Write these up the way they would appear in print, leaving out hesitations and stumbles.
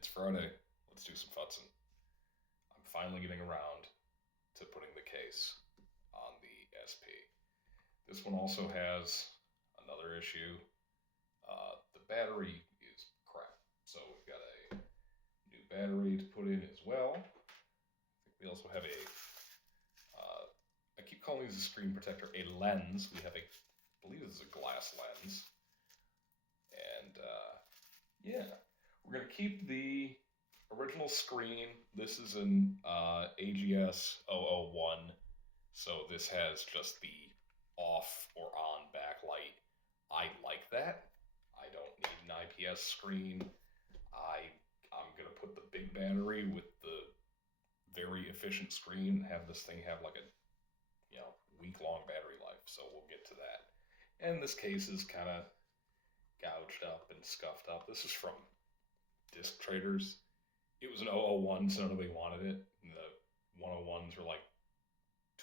It's Friday. Let's do some futzing. I'm finally getting around to putting the case on the SP. This one also has another issue. The battery is crap. So we've got a new battery to put in as well. I think we also have I keep calling these a screen protector, a lens. We have I believe this is a glass lens. And yeah, we're going to keep the original screen. This is an AGS 001, so this has just the off or on backlight. I like that. I don't need an IPS screen. I'm going to put the big battery with the very efficient screen and have this thing have like a week-long battery life, so we'll get to that. And this case is kind of gouged up and scuffed up. This is from Disc Traders. It was an 001, so nobody wanted it. And the 101s are like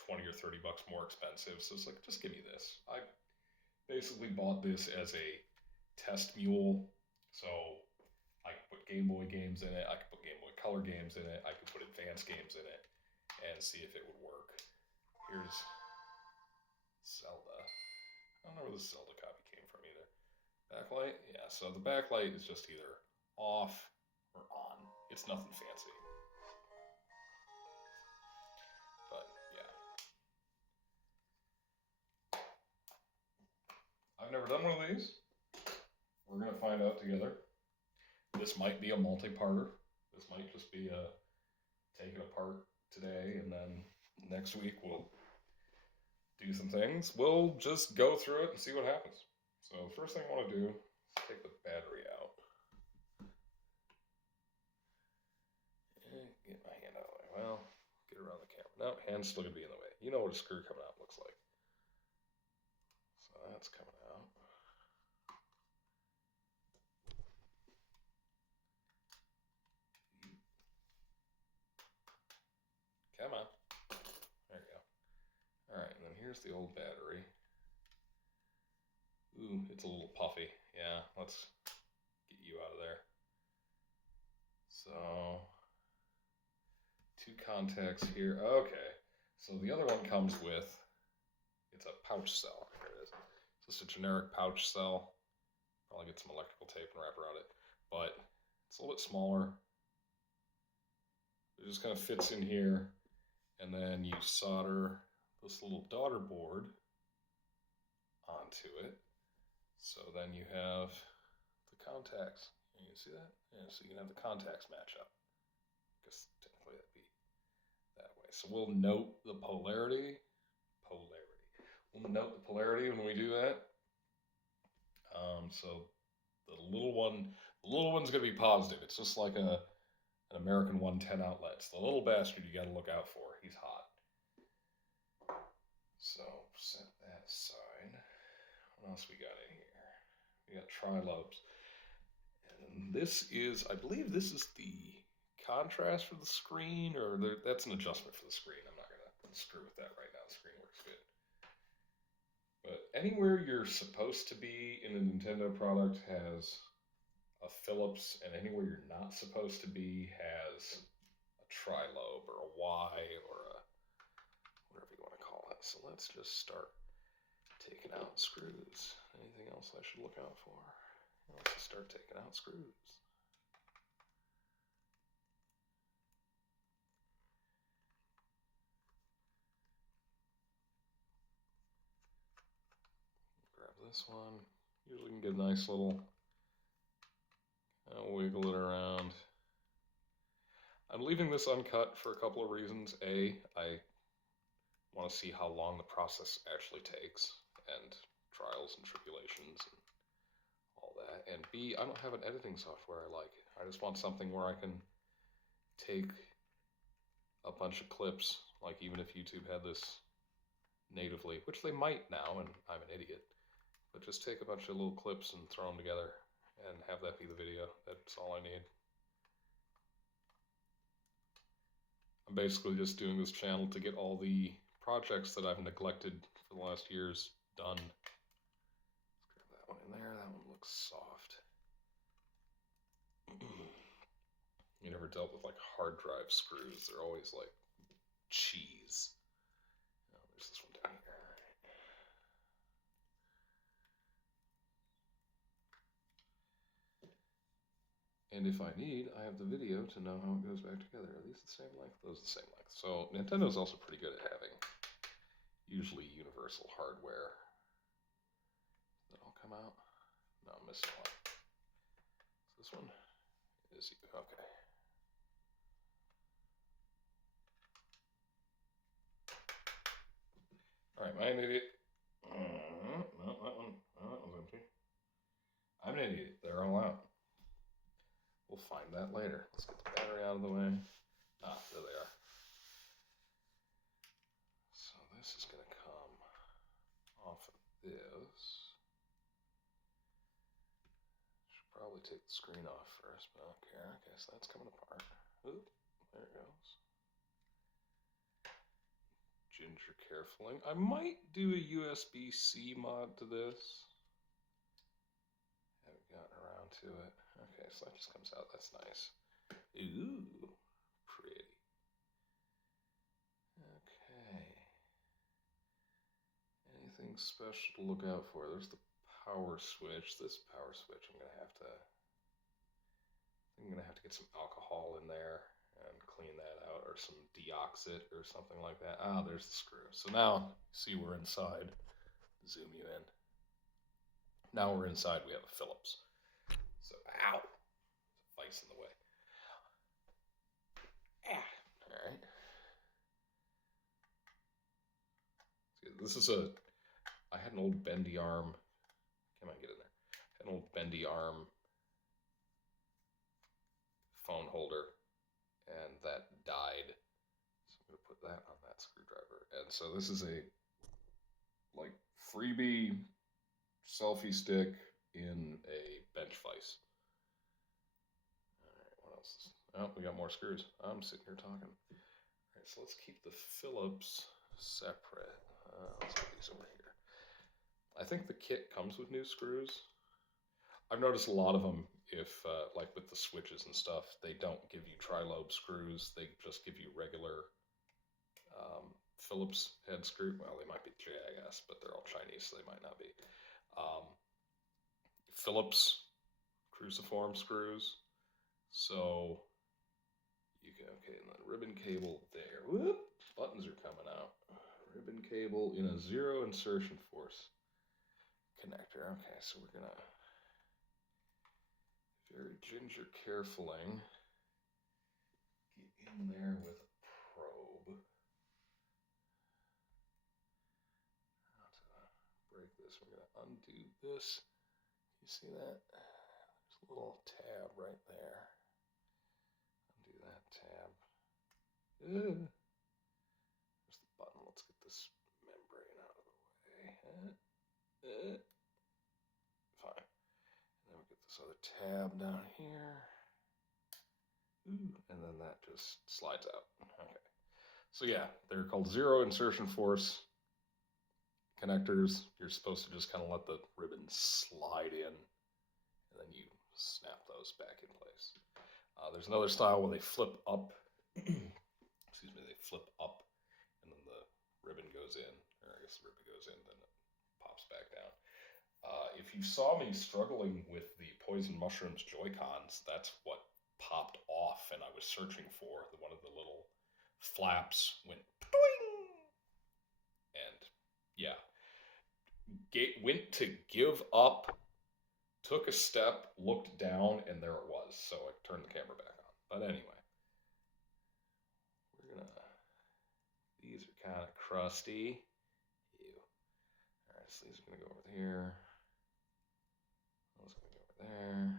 20 or 30 bucks more expensive. So it's like, just give me this. I basically bought this as a test mule. So I could put Game Boy games in it. I could put Game Boy Color games in it. I could put advanced games in it and see if it would work. Here's Zelda. I don't know where the Zelda copy came from either. Backlight? Yeah, so the backlight is just either off or on. It's nothing fancy. But yeah. I've never done one of these. We're going to find out together. This might be a multi-parter. This might just be a take it apart today, and then next week we'll do some things. We'll just go through it and see what happens. So the first thing I want to do is take the battery out. Get my hand out of the way. Well, get around the camera. No, hand's still going to be in the way. You know what a screw coming out looks like. So that's coming out. Come on. There we go. Alright, and then here's the old battery. Ooh, it's a little puffy. Yeah, let's get you out of there. So, 2 contacts here. Okay, so the other one comes with, it's a pouch cell. There it is. It's just a generic pouch cell. Probably get some electrical tape and wrap around it. But it's a little bit smaller. It just kind of fits in here. And then you solder this little daughter board onto it. So then you have the contacts. You can see that? Yeah, so you can have the contacts match up. I guess technically that'd be that way. So we'll note the polarity. We'll note the polarity when we do that. So the little one's gonna be positive. It's just like an American 110 outlet. It's the little bastard you gotta look out for. He's hot. So set that aside. What else we got in here? We got tri-lobes. And this is, I believe this is the contrast for the screen, or that's an adjustment for the screen. I'm not going to screw with that right now. The screen works good. But anywhere you're supposed to be in a Nintendo product has a Phillips, and anywhere you're not supposed to be has a tri-lobe or a Y or a whatever you want to call it. So let's just start taking out screws. Anything else I should look out for? Let's just start taking out screws. Grab this one. Usually can get a nice little, wiggle it around. I'm leaving this uncut for a couple of reasons. A, I want to see how long the process actually takes, and trials and tribulations and all that. And B, I don't have an editing software I like. I just want something where I can take a bunch of clips, like even if YouTube had this natively, which they might now, and I'm an idiot, but just take a bunch of little clips and throw them together and have that be the video. That's all I need. I'm basically just doing this channel to get all the projects that I've neglected for the last years done. Let's grab that one in there. That one looks soft. ever dealt with like hard drive screws, they're always like cheese. Oh, there's this one down here. And if I need, I have the video to know how it goes back together. Are these the same length? Those are the same length. So Nintendo's also pretty good at having usually universal hardware. Did that all come out? No, I'm missing one. This one is, okay. Alright, I'm an idiot. No, that one. Oh, that one's empty. I'm an idiot. They're all out. We'll find that later. Let's get the battery out of the way. Ah, there they are. So this is going to come off of this. Should probably take the screen off first, but I don't care. Okay, so that's coming apart. Oop, there it goes. Ginger carefuling. I might do a USB-C mod to this. Haven't gotten around to it. Okay, so that just comes out. That's nice. Ooh, pretty. Okay. Anything special to look out for? There's the power switch. This power switch, I'm gonna have to get some alcohol in there and clean that out, or some deoxit or something like that. Ah, there's the screw. So now, see, we're inside. Zoom you in. Now we're inside, we have a Phillips. So, ow! There's a vice in the way. Ah, alright. This is I had an old bendy arm. Come on, get in there. I had an old bendy arm phone holder, and that died. So I'm going to put that on that screwdriver. And so this is a like freebie selfie stick in a bench vise. Alright, what else? Oh, we got more screws. I'm sitting here talking. Alright, so let's keep the Phillips separate. Let's put these over here. I think the kit comes with new screws. I've noticed a lot of them, if like with the switches and stuff, they don't give you tri-lobe screws. They just give you regular Phillips head screw. Well, they might be JIS, but they're all Chinese, so they might not be. Phillips cruciform screws. So you can, okay, and the ribbon cable there. Whoop, buttons are coming out. Ribbon cable in a zero insertion force connector. Okay, so we're gonna very ginger carefuling get in there with a probe. How to break this? We're gonna undo this. You see that? There's a little tab right there. Undo that tab. There's the button. Let's get this membrane out of the way. Fine. And then we get this other tab down here. Ooh, and then that just slides out. Okay. So yeah, they're called zero insertion force connectors. You're supposed to just kind of let the ribbon slide in, and then you snap those back in place. There's another style where they flip up. Excuse me, they flip up, and then the ribbon goes in, or I guess the ribbon goes in, then it pops back down. If you saw me struggling with the Poison Mushrooms Joy-Cons, that's what popped off, and I was searching for one of the little flaps went boing, and yeah, went to give up, took a step, looked down, and there it was. So I turned the camera back on. But anyway, these are kind of crusty. Ew. All right, so these are gonna go over here. Those are gonna go over there.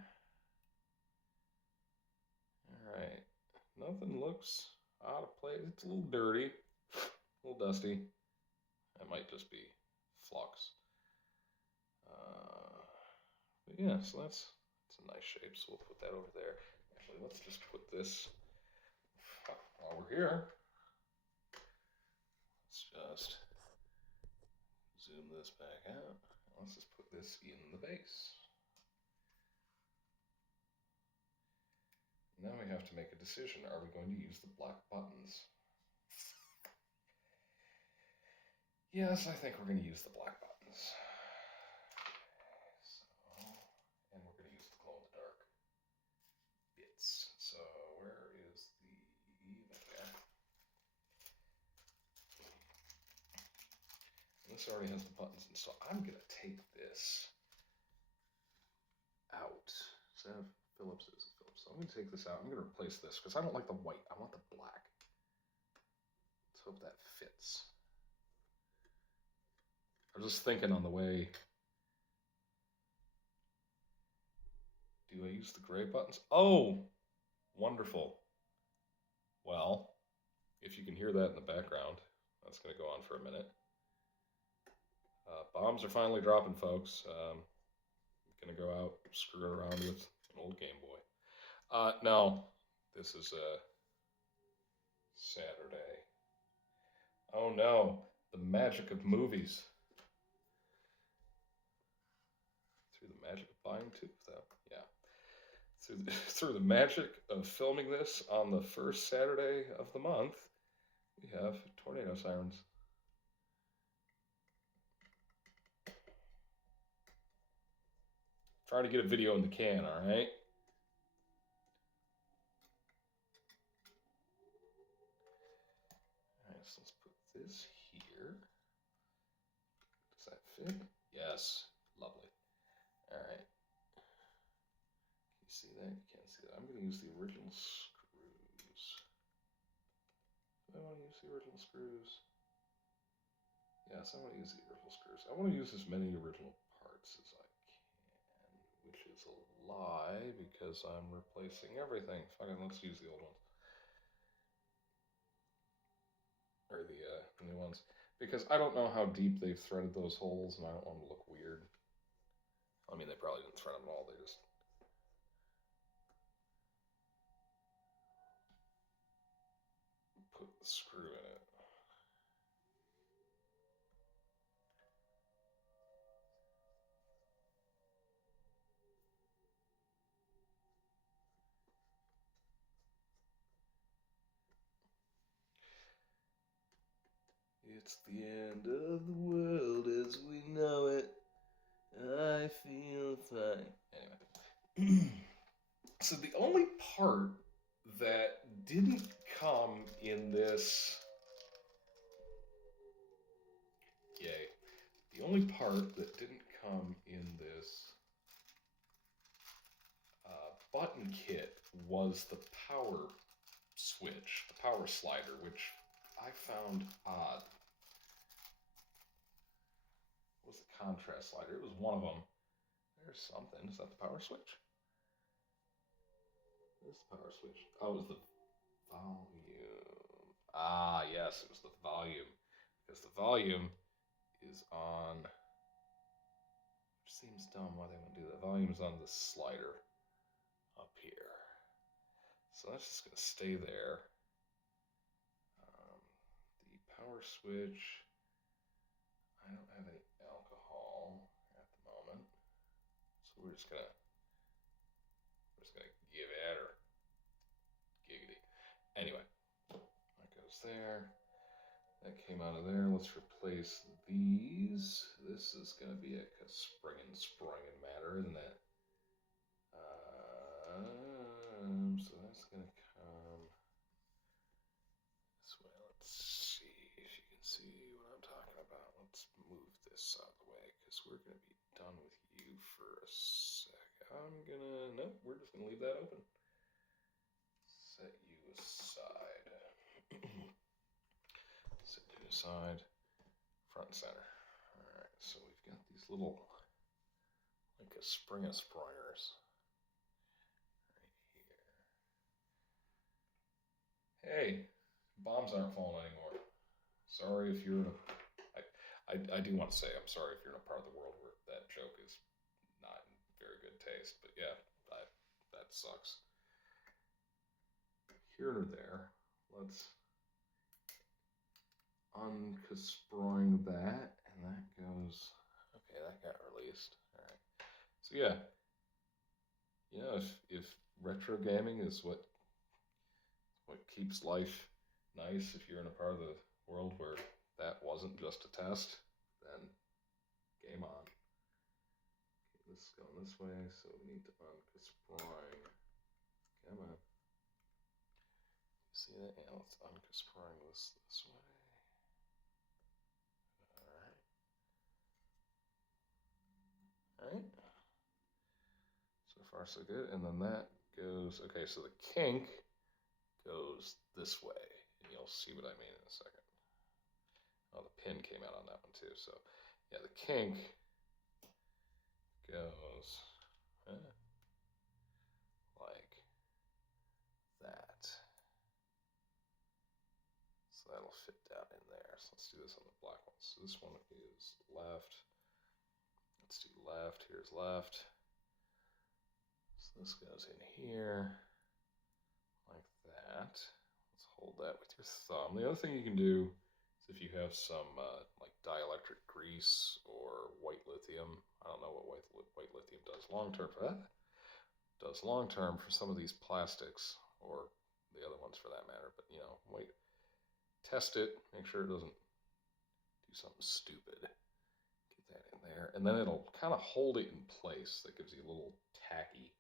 All right, nothing looks out of place. It's a little dirty, a little dusty. That might just be flux. But yeah, so that's a nice shape. So we'll put that over there. Actually, let's just put this while we're here. Let's just zoom this back out. Let's just put this in the base. Now we have have to make a decision. Are we going to use the black buttons? Yes, I think we're going to use the black buttons. So, and we're going to use the glow-in-the-dark bits. So where is the... there. This already has the buttons installed. I'm going to take this out. So Phillips is Phillips. So I'm going to take this out. I'm going to replace this because I don't like the white. I want the black. Let's hope that fits. I was just thinking on the way. Do I use the gray buttons? Oh, wonderful. Well, if you can hear that in the background, that's going to go on for a minute. Bombs are finally dropping, folks. I'm going to go out, screw around with an old Game Boy. No, this is Saturday. Oh no, the magic of movies. Through the magic of buying two, though. Yeah. Through the magic of filming this on the first Saturday of the month, we have tornado sirens. Trying to get a video in the can, all right? All right, so let's put this here. Does that fit? Yes, lovely. All right. Can you see that? You can't see that. I'm going to use the original screws. Do I want to use the original screws? Yes, I want to use the original screws. I want to use as many original parts as I can, which is a lie because I'm replacing everything. Fine, let's use the old ones. Or the new ones. Because I don't know how deep they've threaded those holes, and I don't want them to look weird. I mean, they probably didn't thread them all, they just... put the screw in it. It's the end of the world as we know it. I feel fine. Anyway. So the only part that didn't come in this... Yay. The only part that didn't come in this button kit was the power switch, the power slider, which I found odd. What was the contrast slider? It was one of them. There's something. Is that the power switch? Where's the power switch? Oh, it was the volume. Ah, yes, it was the volume. Because the volume is on... Which seems dumb why they wouldn't do that. Volume's on the slider up here. So that's just going to stay there. The power switch... I don't have any alcohol at the moment. So we're just gonna give at her. Giggity. Anyway, that goes there. That came out of there. Let's replace these. This is gonna be a sprung matter, isn't it? So that's gonna come this way. Let's see if you can see what I'm talking about. Let's move this out of the way because we're gonna be done with you for a sec. Nope, we're just gonna leave that open. Set you aside. Set you aside. Front and center. Alright, so we've got these little, like a spring of sprungers. Right here. Hey, bombs aren't falling anymore. Sorry if you're in a... I do want to say I'm sorry if you're in a part of the world where that joke is not in very good taste, but yeah, that sucks. Here or there, let's unsprung that, and that goes, okay, that got released. All right, so yeah, you know, if retro gaming is what what keeps life nice if you're in a part of the world where that wasn't just a test, then game on. Okay, this is going this way, so we need to unconstrain. Come on. See that? Yeah, let's unconstrain this way. Alright. So far so good. And then that goes, okay, so the kink goes this way. And you'll see what I mean in a second. Oh, the pin came out on that one too. So yeah, the kink goes like that. So that'll fit down in there. So let's do this on the black one. So this one is left. Let's do left. Here's left. So this goes in here like that. Let's hold that with your thumb. The other thing you can do is if you have some like dielectric grease or white lithium. I don't know what white lithium does long term for that. Does long term for some of these plastics or the other ones for that matter. But you know, wait, test it. Make sure it doesn't do something stupid. Get that in there, and then it'll kind of hold it in place. That gives you a little tacky.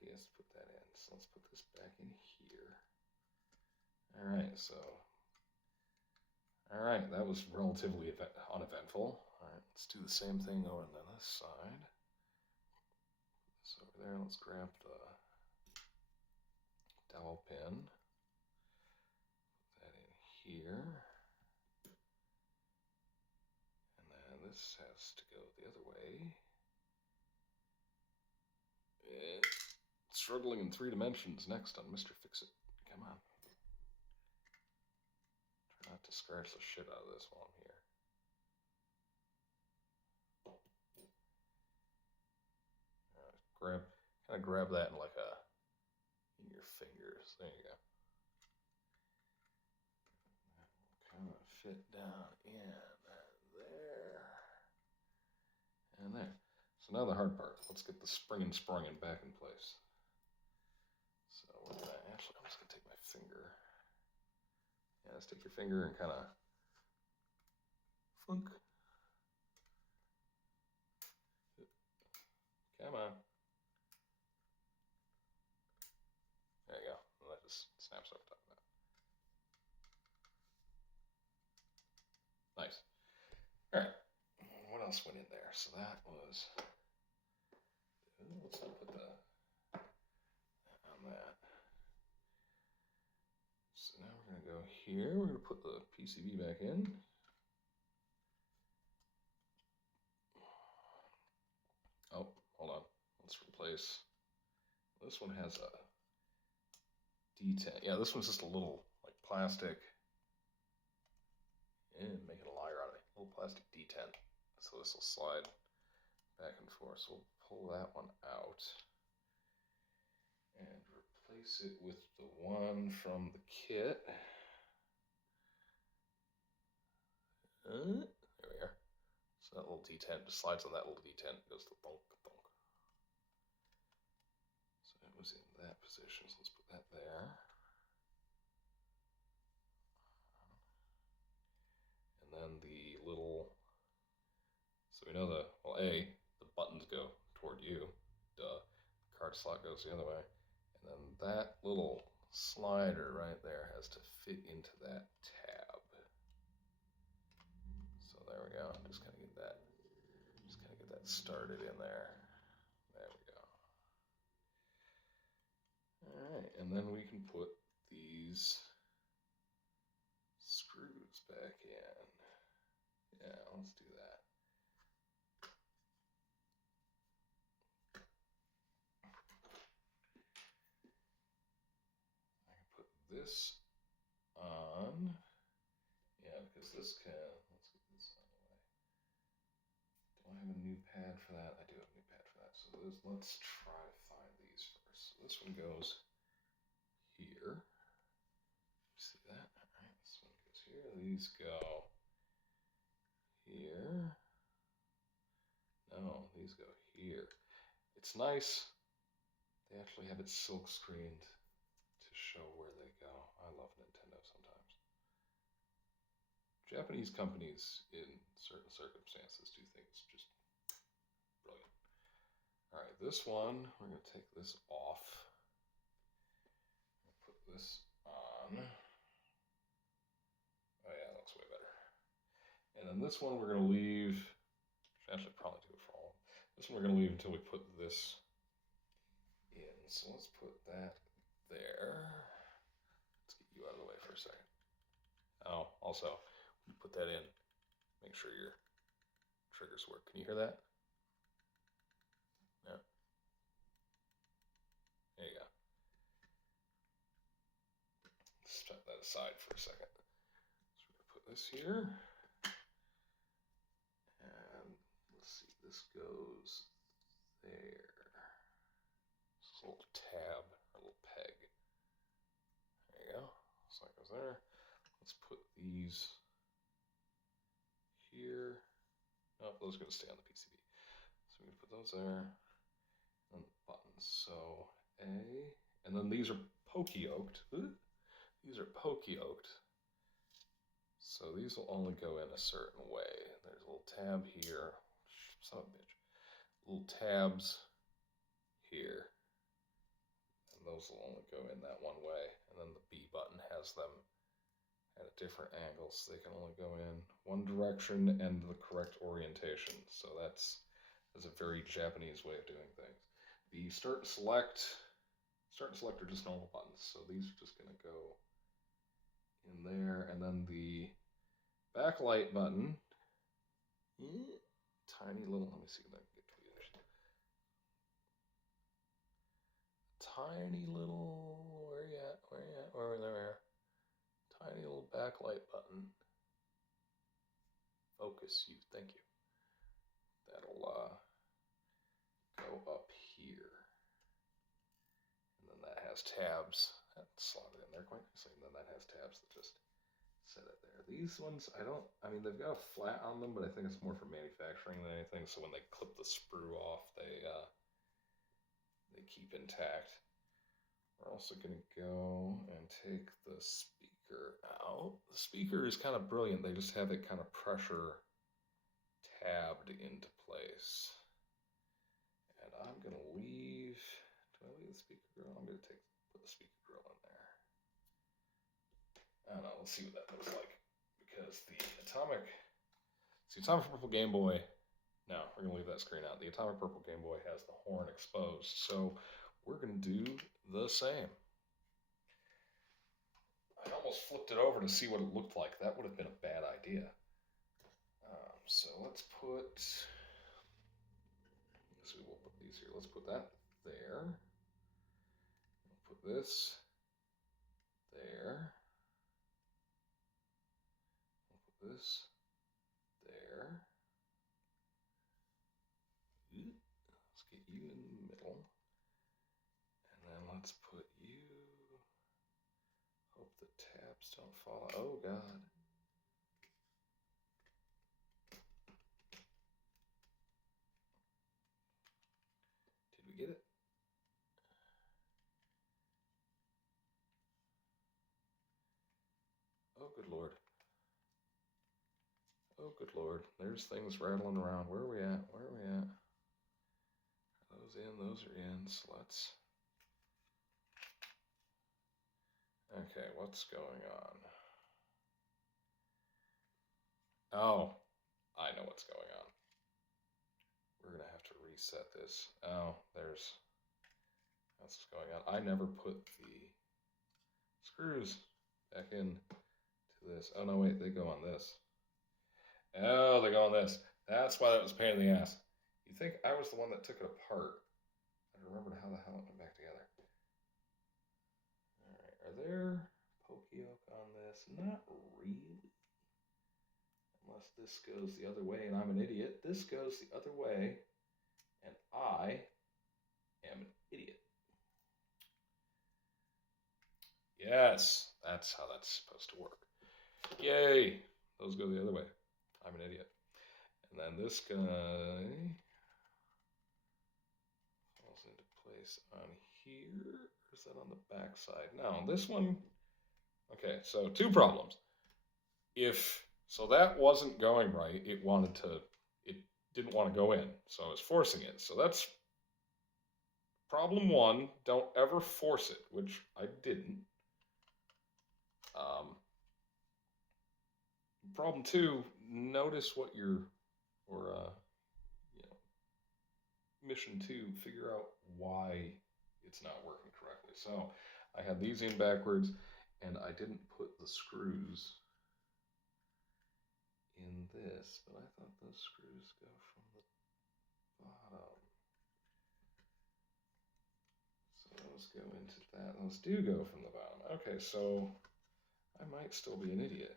Let's put that in. So let's put this back in here. All right, so all right, that was relatively uneventful. All right, let's do the same thing over on this side. So over there, let's grab the dowel pin. Put that in here. And then this has to go the other way. Struggling in 3 dimensions next on Mr. Fix-It. Come on. Try not to scratch the shit out of this while I'm here. Kind of grab that in like in your fingers. There you go. That will kind of fit down in there and there. So now the hard part. Let's get the spring and sprung back in place. So we're gonna actually, I'm just gonna take my finger. Yeah, let's take your finger and kind of funk. Come on. There you go. And that just snaps over top of that. Nice. All right. What else went in there? So that was. Let's not put that on that. So now we're going to go here. We're going to put the PCB back in. Oh, hold on. Let's replace. This one has a D10. Yeah, this one's just a little like plastic. And making a liar out of it. A little plastic D10. So this will slide back and forth. So we'll pull that one out and replace it with the one from the kit. There we are. So that little D10 just slides on that little D10. It goes to thunk, thunk. So it was in that position. So let's put that there. And then the little. So we know the buttons go toward you. Duh. The card slot goes the other way. And then that little slider right there has to fit into that tab. So there we go. Just kind of get that started in there. There we go. All right, and then we can put these screws back in. Yeah, let's do that. I can put this on. Yeah, because this can, let's get this out of the way. Do I have a new pad for that? I do have a new pad for that. So let's try to find these first. So this one goes here. See that? All right, this one goes here. These go here. No, these go here. It's nice. They actually have it silk screened to show where they go. I love Nintendo sometimes. Japanese companies, in certain circumstances, do things just brilliant. All right, this one, we're going to take this off. Put this on. Oh yeah, that looks way better. And then this one we're going to leave. Actually, probably do it for all. This one we're going to leave until we put this in. So let's put that there. Let's get you out of the way for a second. Oh, also, when you put that in, make sure your triggers work. Can you hear that? Yeah. There you go. Set that aside for a second. So we're going to put this here. And let's see, this goes there. This is a little tab, or a little peg. There you go. So that goes there. Let's put these here. Nope, those are going to stay on the PCB. So we're going to put those there. And the buttons. So A. And then these are pokey-oked. These are pokey-oked. So these will only go in a certain way. There's a little tab here. Son of a bitch. Little tabs here. And those will only go in that one way. And then the B button has them at a different angle, so they can only go in one direction and the correct orientation. So that's a very Japanese way of doing things. The start and select are just normal buttons. So these are just going to go in there. And then the backlight button, tiny little, let me see if I can get to it. Tiny little, where you at? There. Tiny little backlight button. Focus you, thank you. That'll go up here. And then that has tabs. That's slotted in there quite nicely. And then that has tabs that just set it there. These ones, I mean, they've got a flat on them, but I think it's more for manufacturing than anything. So when they clip the sprue off, they keep intact. We're also going to go and take the speaker out. The speaker is kind of brilliant. They just have it kind of pressure tabbed into place. And I'm going to leave, do I leave the speaker grill? I'm going to put the speaker grill in there. I don't know, let's see what that looks like. Because the Atomic Purple Game Boy, no, we're going to leave that screen out. The Atomic Purple Game Boy has the horn exposed, so we're going to do the same. I almost flipped it over to see what it looked like. That would have been a bad idea. So let's put, so we'll put these here. Let's put that there. We'll put this there. We'll put this there. Let's get you in the middle. And then let's put you, hope the tabs don't fall out. Oh God. Did we get it? Oh good Lord. Oh good Lord. There's things rattling around. Where are we at? Where are we at? Are those in? Those are in. So let's... Okay, what's going on? Oh, I know what's going on. We're going to have to reset this. Oh, that's what's going on. I never put the screws back in to this. Oh, no, wait, they go on this. Oh, they go on this. That's why that was a pain in the ass. You'd think I was the one that took it apart. I remembered how the hell it went back together. All right, are there pokey-oke on this? Not really. Unless this goes the other way and I'm an idiot. This goes the other way and I am an idiot. Yes, that's how that's supposed to work. Yay! Those go the other way. I'm an idiot. And then this guy falls into place on here. Or is that on the back side? No, this one, okay, so two problems. So that wasn't going right, it didn't want to go in, so I was forcing it. So that's problem one, don't ever force it, which I didn't. Problem two, notice what mission two, figure out why it's not working correctly. So I had these in backwards, and I didn't put the screws in this, but I thought those screws go from the bottom. So those go into that. Those do go from the bottom. Okay, so I might still be an idiot.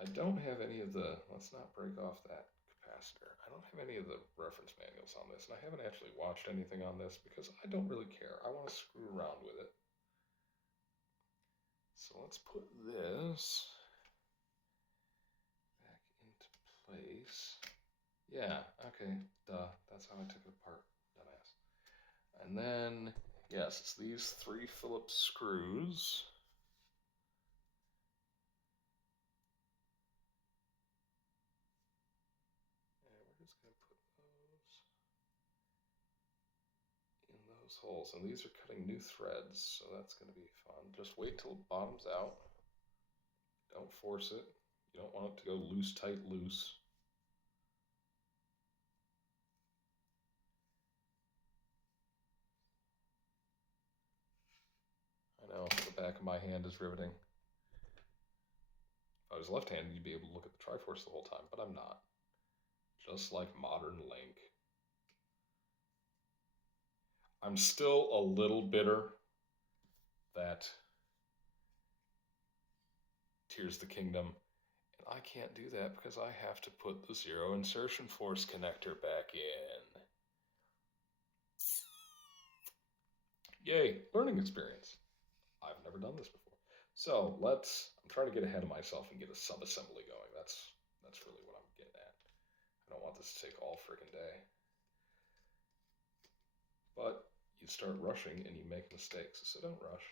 I don't have any of the, let's not break off that capacitor. I don't have any of the reference manuals on this, and I haven't actually watched anything on this because I don't really care. I want to screw around with it. So let's put this back into place. Yeah, okay, duh. That's how I took it apart, dumbass. And then, yes, it's these 3 Phillips screws. Holes, and these are cutting new threads, so that's going to be fun. Just wait till it bottoms out. Don't force it. You don't want it to go loose, tight, loose. I know, the back of my hand is riveting. If I was left-handed, you'd be able to look at the Triforce the whole time, but I'm not. Just like modern Link. I'm still a little bitter that Tears of the Kingdom, and I can't do that because I have to put the zero insertion force connector back in. Yay, learning experience. I've never done this before. So I'm trying to get ahead of myself and get a sub-assembly going. That's really what I'm getting at. I don't want this to take all friggin' day. But you start rushing and you make mistakes, so don't rush.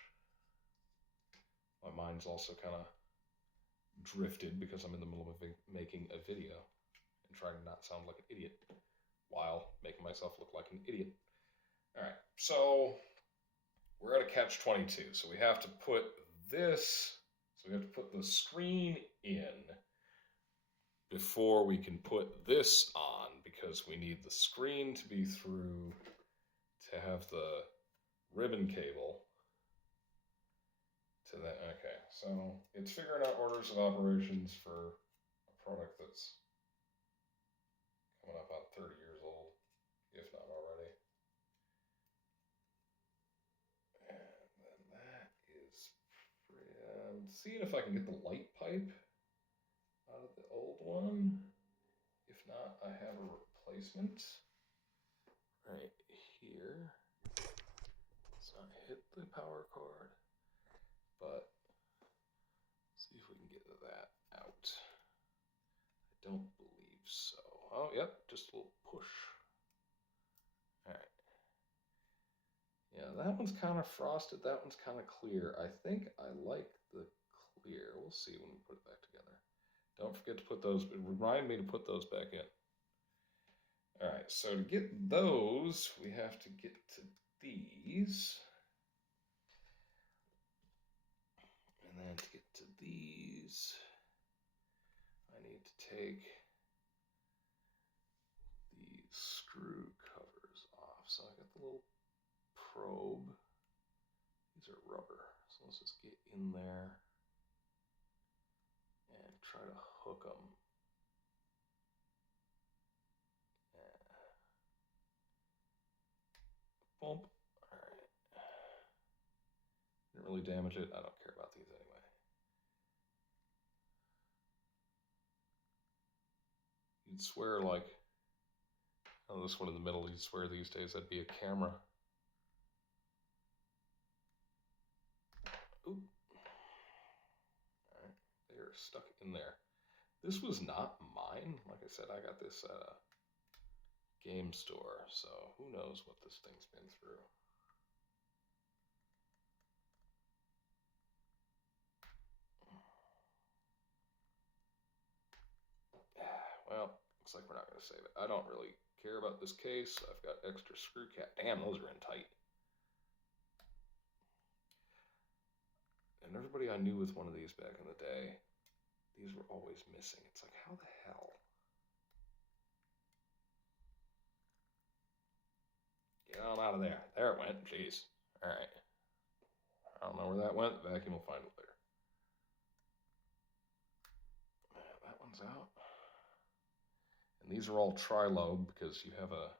My mind's also kind of drifted because I'm in the middle of making a video and trying to not sound like an idiot while making myself look like an idiot. All right, so we're at a catch-22. So we have to put this, so we have to put the screen in before we can put this on, because we need the screen to be through to have the ribbon cable to that. Okay, so it's figuring out orders of operations for a product that's coming up about 30 years old, if not already. And then that is, I'm seeing if I can get the light pipe out of the old one. If not, I have a replacement right here. Let's not hit the power cord, but see if we can get that out. I don't believe so. Oh, yep, just a little push. All right. Yeah, that one's kind of frosted. That one's kind of clear. I think I like the clear. We'll see when we put it back together. Don't forget to put those, remind me to put those back in. All right, so to get those, we have to get to these. And then to get to these, I need to take these screw covers off. So I got the little probe. These are rubber. So let's just get in there and try to hook them. Bump. All right. Didn't really damage it. I don't care about these anyway. You'd swear like, oh, this one in the middle, you'd swear these days that'd be a camera. Oop. All right, they are stuck in there. This was not mine. Like I said, I got this at a game store, so who knows what this thing's been through. Looks like we're not going to save it. I don't really care about this case. I've got extra screw cap. Damn, those are in tight. And everybody I knew with one of these back in the day, these were always missing. It's like, how the hell? Get on out of there. There it went. Jeez. All right. I don't know where that went. The vacuum will find it later. That one's out. And these are all tri-lobe because you have a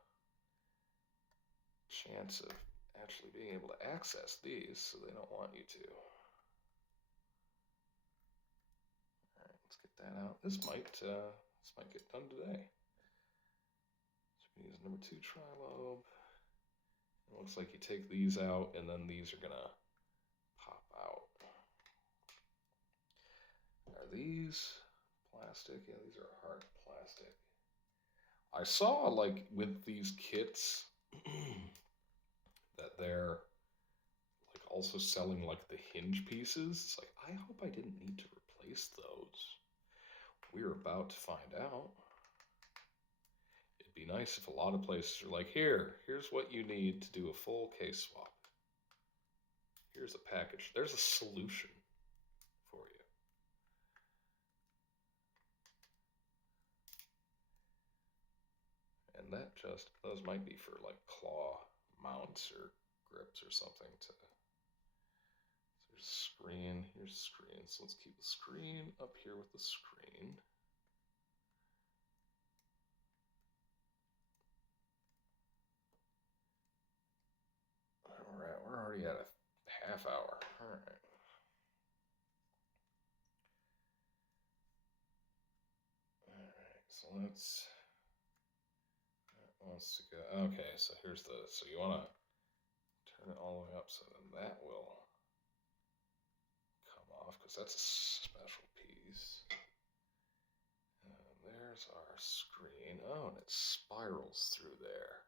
chance of actually being able to access these, so they don't want you to. All right, let's get that out. This might get done today. So we use number 2 tri-lobe. It looks like you take these out, and then these are gonna pop out. Are these plastic? Yeah, these are hard plastic. I saw, like, with these kits that they're like also selling like the hinge pieces. It's like, I hope I didn't need to replace those. We're about to find out. It'd be nice if a lot of places are like, here's what you need to do a full case swap. Here's a package. There's a solution for you. And that just, those might be for like claw mounts or grips or something to, so there's a screen, here's a screen. So let's keep the screen up here with the screen. All right, we're already at a half hour. All right. All right, so let's, that wants to go, okay, so here's the, so you want to turn it all the way up so then that will come off because that's a special piece. And there's our screen. Oh, and it spirals through there.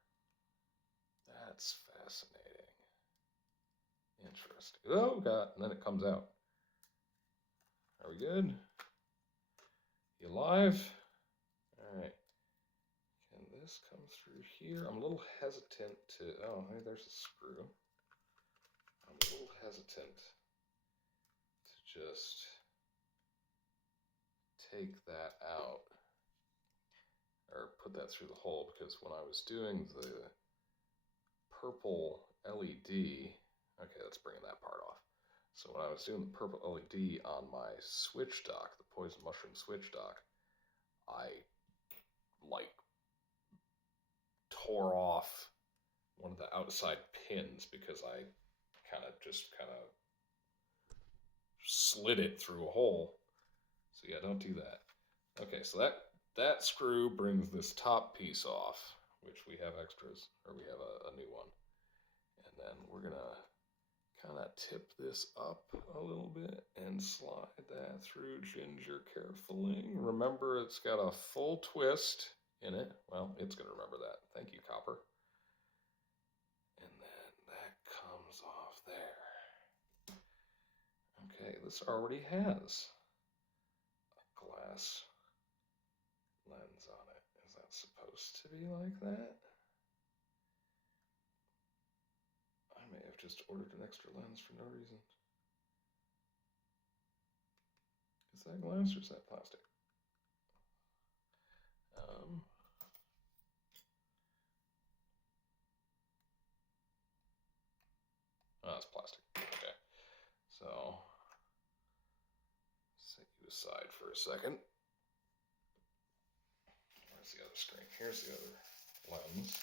That's fascinating. Interesting. Oh, God, and then it comes out. Are we good? You live? All right. Can this come through here? I'm a little hesitant to, oh, hey, there's a screw. I'm a little hesitant to just take that out or put that through the hole, because when I was doing the purple LED, okay, let's bring that part off. So when I was doing the purple LED on my switch dock, the poison mushroom switch dock, I like tore off one of the outside pins because I kind of slid it through a hole. So yeah, don't do that. Okay, so that screw brings this top piece off, which we have extras, or we have a new one. And then we're gonna kind of tip this up a little bit and slide that through ginger carefully. Remember, it's got a full twist in it. Well, it's gonna remember that. Thank you, copper. And then that comes off there. Okay, this already has a glass lens on it. Is that supposed to be like that? I may have just ordered an extra lens for no reason. Is that glass or is that plastic? Oh, it's plastic. Okay. So, set you aside for a second. Where's the other screen? Here's the other lens.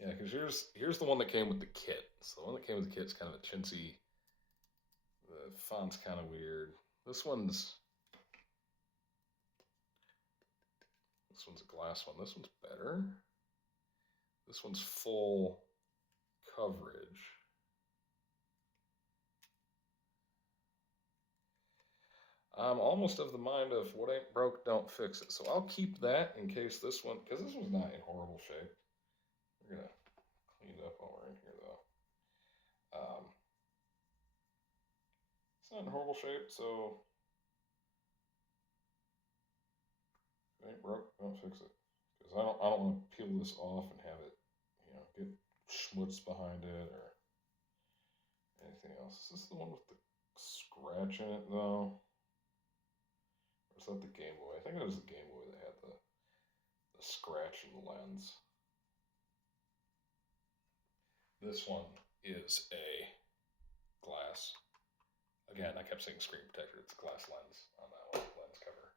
Yeah, because here's the one that came with the kit. So the one that came with the kit is kind of a chintzy. The font's kind of weird. This one's a glass one. This one's better. This one's full coverage. I'm almost of the mind of what ain't broke, don't fix it. So I'll keep that in case this one, because this one's not in horrible shape. We're gonna cleaned up while we're in here, though. It's not in horrible shape, so if it ain't broke, don't fix it. Because I don't want to peel this off and have it, you know, get schmutz behind it or anything else. Is this the one with the scratch in it, though? Or is that the Game Boy? I think it was the Game Boy that had the scratch in the lens. This one is a glass. Again, I kept saying screen protector. It's a glass lens on that one, lens cover.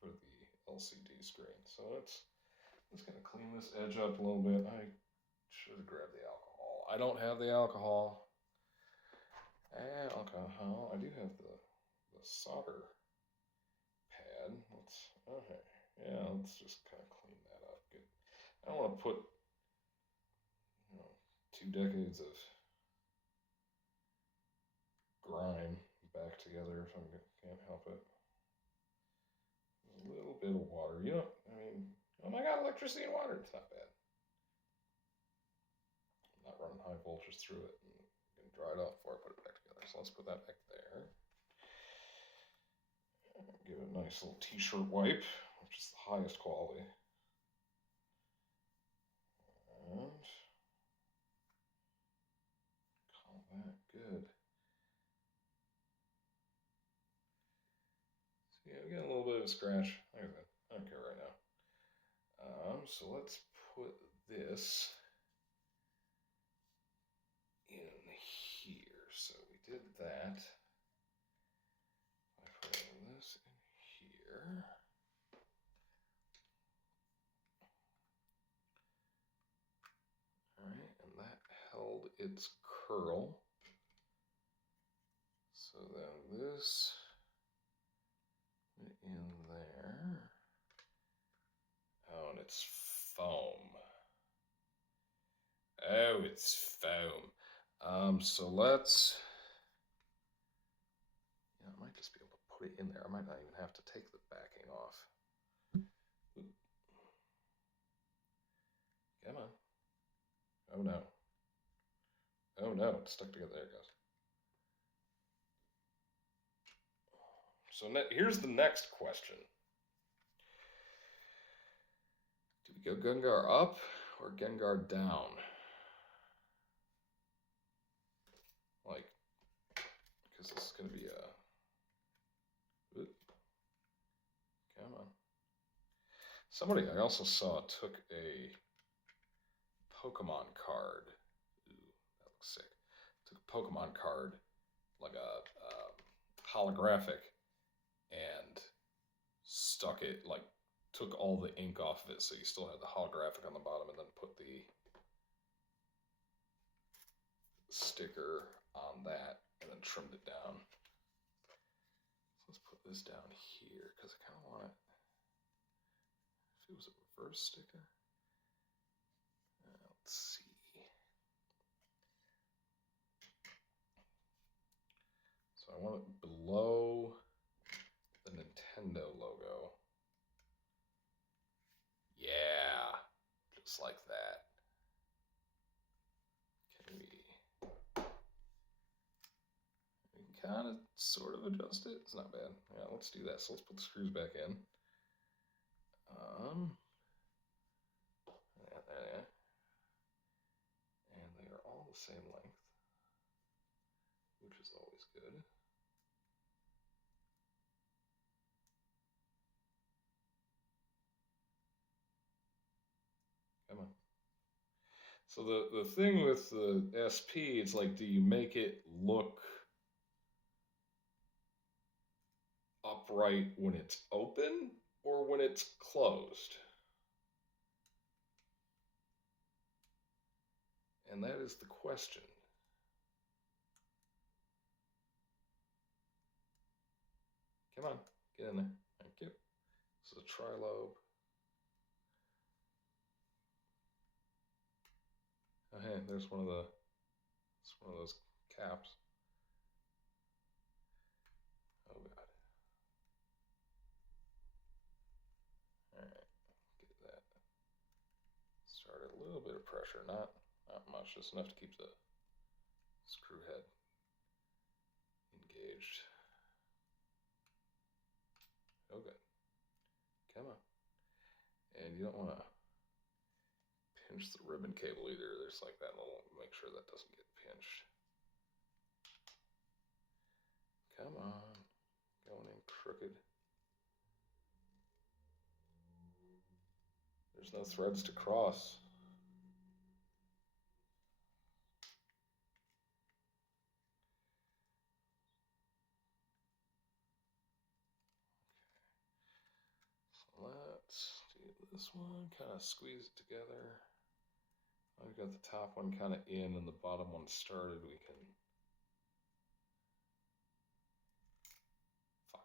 For the LCD screen. So let's gonna clean this edge up a little bit. I should have grabbed the alcohol. I don't have the alcohol. I do have the solder pad. Okay. Yeah, let's just kind of clean that up. Good. I don't want to put, you know, 2 decades of grime back together if I can't help it. There's a little bit of water. You know, I mean, oh my God, electricity and water. It's not bad. I'm not running high voltage through it. I'm going to dry it off before I put it back together. So let's put that back there. Give it a nice little t-shirt wipe, which is the highest quality. And call that good. So yeah, we got a little bit of a scratch. Like I said, I don't care right now. So let's put this in here. So we did that. I put this in here. Alright, and that held its curl. So then this in there. Oh, and it's foam. Oh, it's foam. So let's, yeah, I might just be able to put it in there. I might not even have to take the backing off. Oop. Come on. Oh no. Oh no, it's stuck together. There it goes. So here's the next question. Do we go Gengar up or Gengar down? Like, because this is going to be a... Oop. Come on. Somebody I also saw took a Pokemon card. Ooh, that looks sick. Took a Pokemon card, like a holographic, and stuck it, like, took all the ink off of it, so you still had the holographic on the bottom, and then put the sticker on that, and then trimmed it down. So let's put this down here, because I kind of want it, if it was a reverse sticker. Let's see. So I want it below the Nintendo logo. Yeah, just like that. Can we kind of sort of adjust it? It's not bad. Yeah, let's do that. So let's put the screws back in. Yeah. And they are all the same length, which is always good. Come on. So the thing with the SP, it's like, do you make it look upright when it's open or when it's closed? And that is the question. Come on, get in there. Thank you. This is a trilobe. Oh, hey, there's one of those caps. Oh God. All right, get that. pressure, not much, just enough to keep the screw head engaged. Okay, come on. And you don't want to pinch the ribbon cable either. There's like that little, make sure that doesn't get pinched. Come on, going in crooked. There's no threads to cross. So let's do this one, kind of squeeze it together. I've got the top one kind of in and the bottom one started. We can, fuck.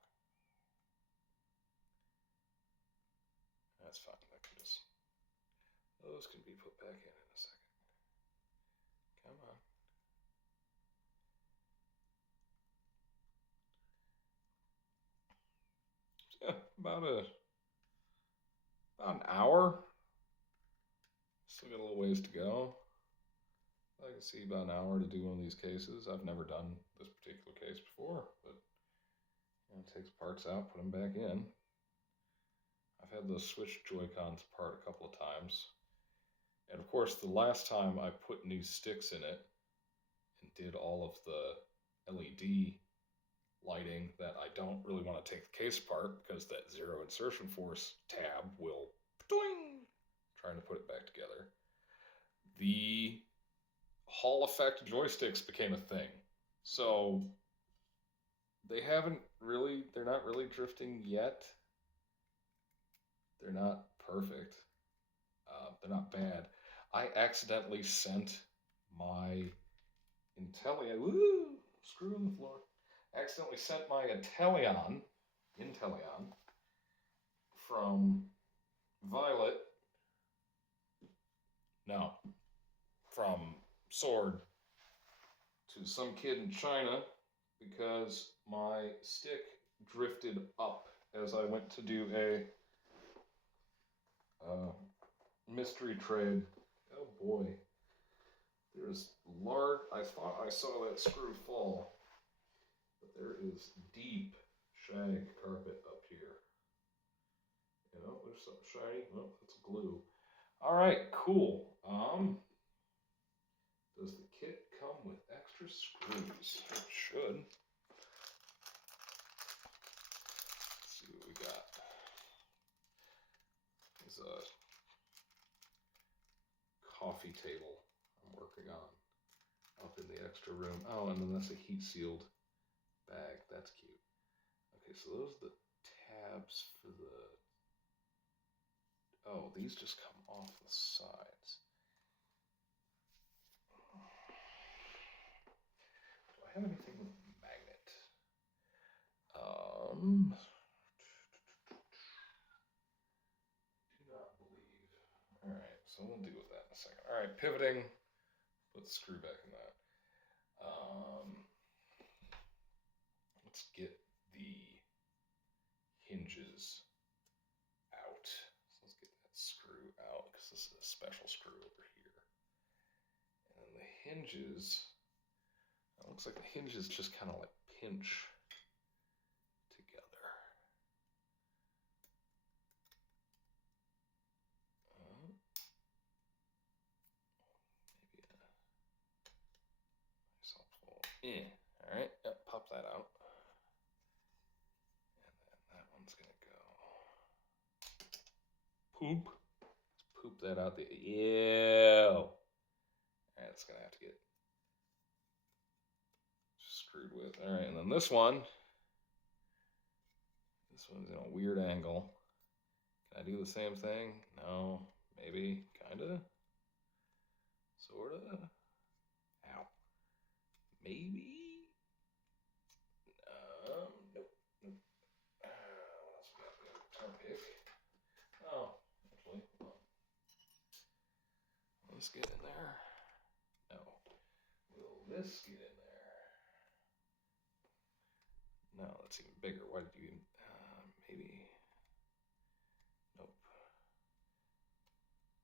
That's fine. That can just, those can be put back in a second. Come on. Yeah, about an hour. Still got a little ways to go. I can see about an hour to do one of these cases. I've never done this particular case before, but you know, it takes parts out, put them back in. I've had those switch Joy-Cons apart a couple of times. And of course, the last time I put new sticks in it and did all of the LED lighting, that I don't really want to take the case apart because that zero insertion force tab will trying to put it back together. The Hall effect joysticks became a thing. So they're not really drifting yet. They're not perfect. They're not bad. I accidentally sent my Intellion, screw on the floor. I accidentally sent my Intellion from Violet, no, from Sword to some kid in China because my stick drifted up as I went to do a mystery trade. Oh boy. There's large, I thought I saw that screw fall, but there is deep shag carpet up here. You know, there's something shiny. Oh, that's glue. All right, cool. Does the kit come with extra screws? It should. Let's see what we got. There's a coffee table I'm working on up in the extra room. Oh, and then that's a heat sealed bag. That's cute. Okay, so those are the tabs for the, oh, these just come off the sides. Do I have anything with magnet? Do not believe. All right, so we'll deal with that in a second. All right, pivoting. Put the screw back in that. Let's get the hinges out. So let's get that screw out because this is a special screw over here. And then the hinges, it looks like the hinges just kind of like pinch together. Maybe a nice helpful. Yeah. All right. Yep, pop that out. And then that one's gonna go. Poop. Let's poop that out there. Ew. All right, it's gonna have to get screwed with. All right, and then this one's in a weird angle. Can I do the same thing? No, maybe, kinda, sorta. Ow. Maybe. Nope. Nope. What else we got? We got a tar pick. Oh, actually, hold on. Let's get in there. No. Will this get in there? No, that's even bigger. Why did you even? Maybe. Nope.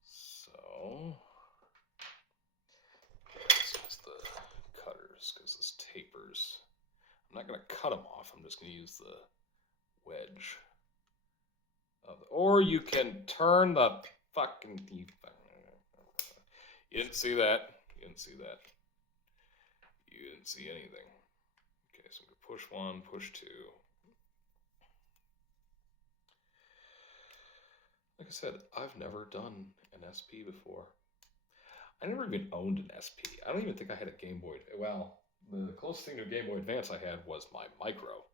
So I'm not going to cut them off. I'm just going to use the wedge. Or you can turn the fucking... You didn't see that. You didn't see that. You didn't see anything. Okay, so I'm going to push one, push two. Like I said, I've never done an SP before. I never even owned an SP. I don't even think I had a Game Boy. Well, the closest thing to a Game Boy Advance I had was my Micro,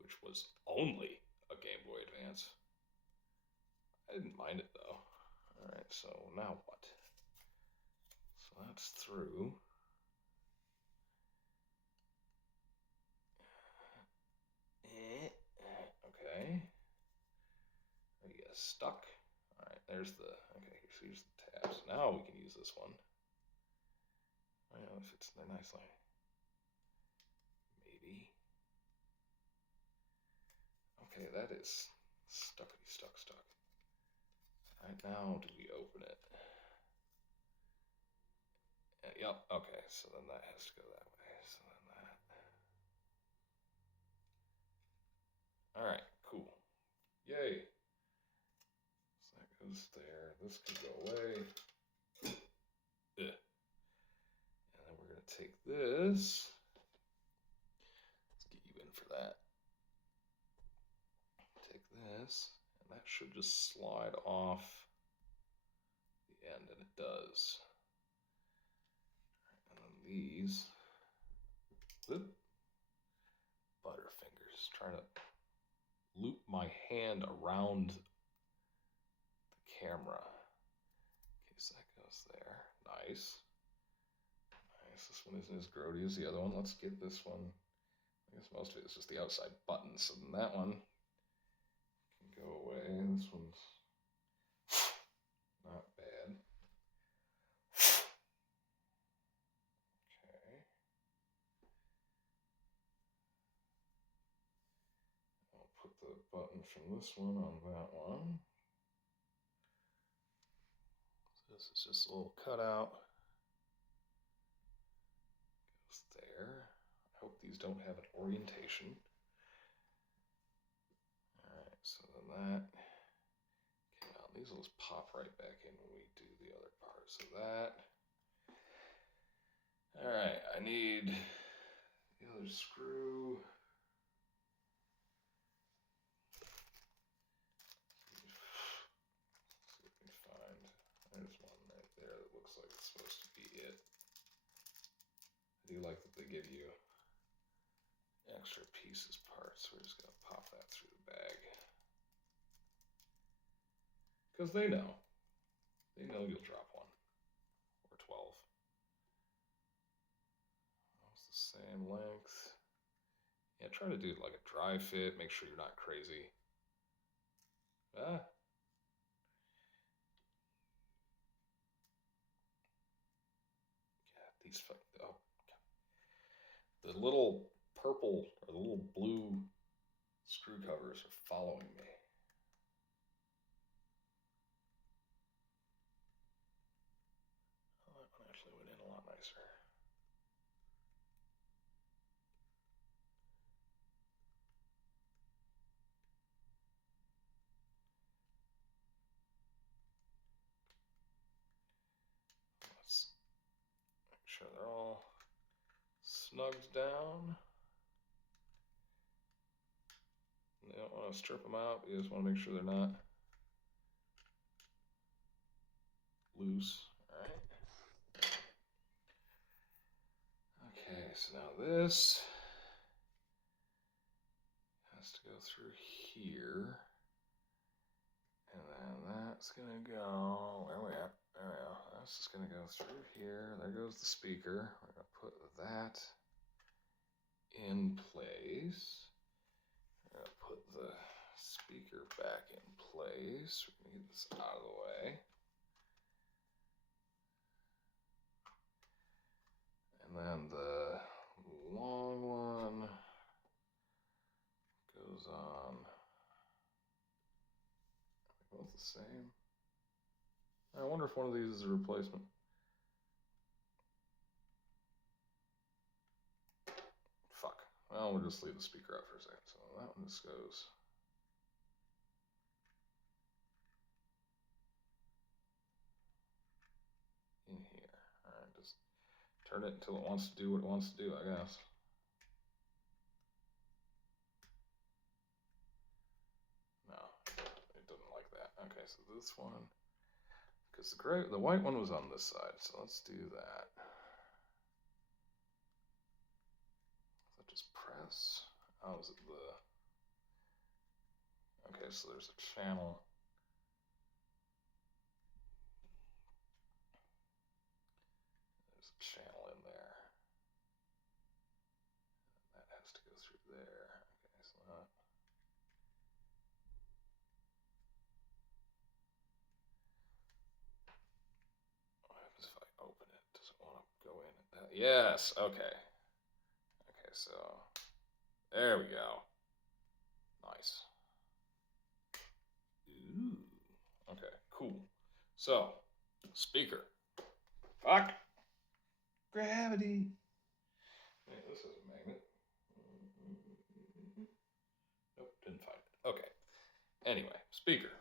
which was only a Game Boy Advance. I didn't mind it though. Alright, so now what? So that's through. Okay. Are you stuck? Alright, there's the, okay, here's the tabs. Now we can use this one. I don't know if it's there nicely. Maybe. Okay, that is stuck. Alright, now do we open it? Yep, okay, so then that has to go that way. So then that. Alright, cool. Yay. So that goes there. This can go away. Ugh. And then we're going to take this. Let's get you in for that. Take this, and that should just slide off the end, and it does. And then these, butterfingers, trying to loop my hand around the camera. Okay, so that goes there. Nice. Nice. This one isn't as grody as the other one. Let's get this one. I guess most of it is just the outside button, so then that one can go away. This one's not bad. Okay. I'll put the button from this one on that one. So this is just a little cutout. Goes there. I hope these don't have an orientation. Alright, so then that. Okay, now these will just pop right back in when we do the other parts of that. Alright, I need the other screw. See if we can find. There's one right there that looks like it's supposed to be it. I do like that they give you extra pieces parts. We're just going to pop that through the bag. Because they know. They know you'll drop one. Or 12. It's the same length. Yeah, try to do like a dry fit. Make sure you're not crazy. Ah. Yeah, these oh. The little purple or the little blue screw covers are following me. Oh, that one actually went in a lot nicer. Let's make sure they're all snugged down. You don't want to strip them out. You just want to make sure they're not loose. All right. Okay, so now this has to go through here. And then that's going to go, where are we at? There we go. That's just going to go through here. There goes the speaker. We're going to put that in place. We're going to put the speaker back in place. We're going to get this out of the way. And then the long one goes on. Are they both the same? I wonder if one of these is a replacement. Fuck. Well, we'll just leave the speaker out for a second. So that one just goes in here. All right, just turn it until it wants to do what it wants to do, I guess. No, it doesn't like that. Okay, so this one, because the white one was on this side, so let's do that. So just press. Oh, is it the? Okay, so there's a channel. There's a channel in there. That has to go through there. Okay, so that. What happens if I open it? Does it want to go in at that? Yes, okay. Okay, so there we go. Nice. Ooh. Okay, cool. So, speaker. Fuck! Gravity! Wait, this is a magnet. Nope, didn't find it. Okay. Anyway, speaker.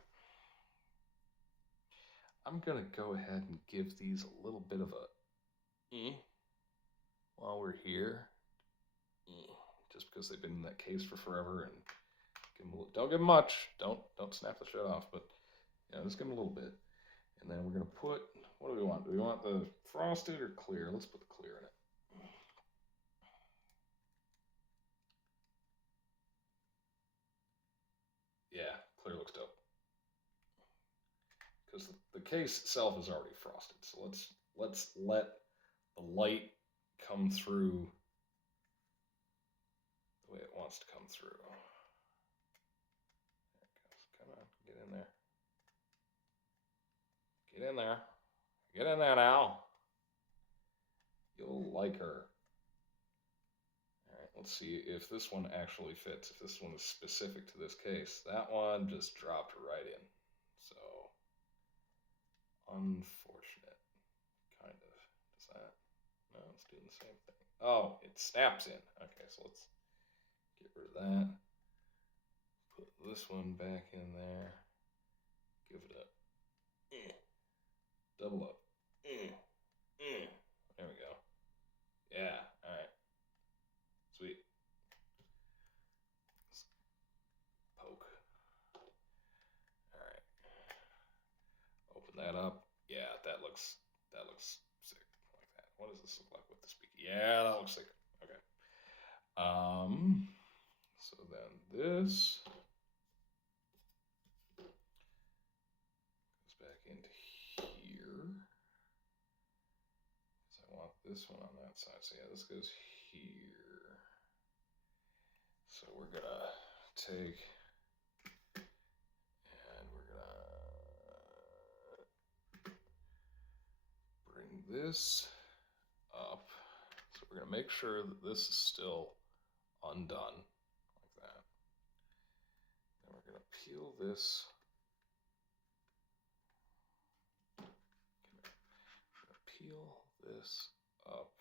I'm gonna go ahead and give these a little bit of a while we're here. Just because they've been in that case for forever, and don't give them much. Don't snap the shit off, but yeah, just give them a little bit. And then we're gonna put, what do we want? Do we want the frosted or clear? Let's put the clear in it. Yeah, clear looks dope. Because the case itself is already frosted, so let's let the light come through the way it wants to come through. There it goes. Come on, get in there. Get in there. Get in there now. You'll like her. Alright, let's see if this one actually fits. If this one is specific to this case. That one just dropped right in. So, unfortunate. Kind of. Does that? No, it's doing the same thing. Oh, it snaps in. Okay, so let's get rid of that. Put this one back in there. Give it a double up. There we go. Yeah, alright. Sweet. Let's poke. Alright. Open that up. Yeah, that looks sick. Like that. What does this look like with the speaker? Yeah, that looks sick. Okay. So then this goes back into here. So I want this one on that side. So yeah, this goes here. So we're gonna take and we're gonna bring this up. So we're gonna make sure that this is still undone like that. Then we're gonna peel this. Peel this up.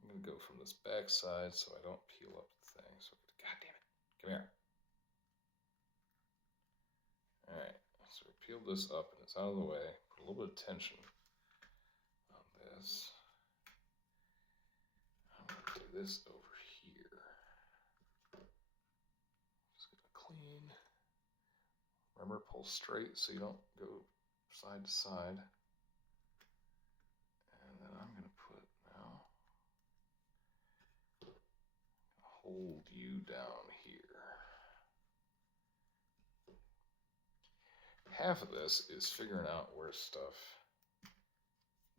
I'm gonna go from this back side so I don't peel up the thing. So, God damn it, come here. All right, so we peeled this up and it's out of the way. Put a little bit of tension on this. I'm gonna do this over here. Just gonna clean. Remember, pull straight so you don't go side to side. And then I'm gonna put now. Hold you down here. Half of this is figuring out where stuff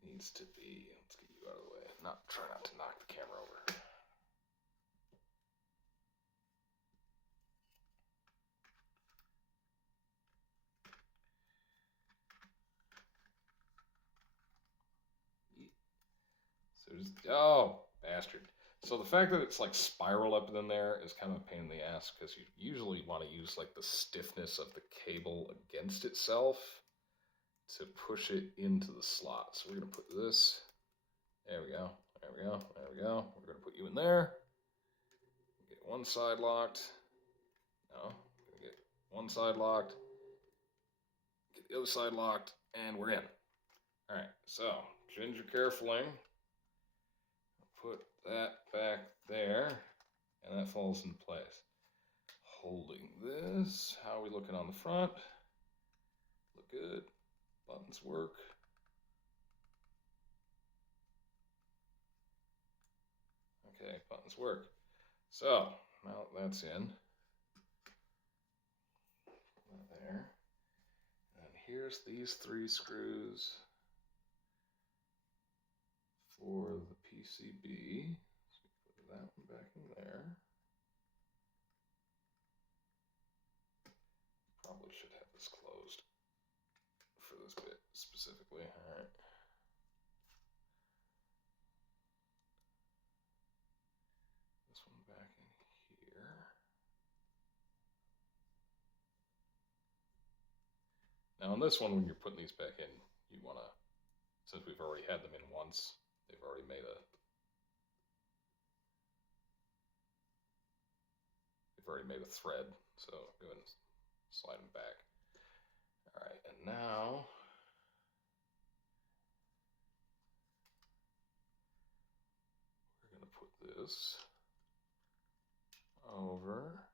needs to be. Let's get you out of the way. Try not to knock the camera over. So just, oh, bastard. So the fact that it's like spiral up in there is kind of a pain in the ass because you usually want to use like the stiffness of the cable against itself to push it into the slot. So we're going to put this, there we go, there we go, there we go. We're going to put you in there. one side locked. No, get one side locked, get the other side locked, and we're in. All right, so ginger carefully. Put that back there, and that falls in place. Holding this, how are we looking on the front? Look good, buttons work. Okay, buttons work. So, now that's in. There. And here's these 3 screws for the PCB. So put that one back in there. Probably should have this closed for this bit specifically. All right. This one back in here. Now on this one, when you're putting these back in, you want to, since we've already had them in once, they've already made a thread, so go ahead and slide them back. All right, and now we're going to put this over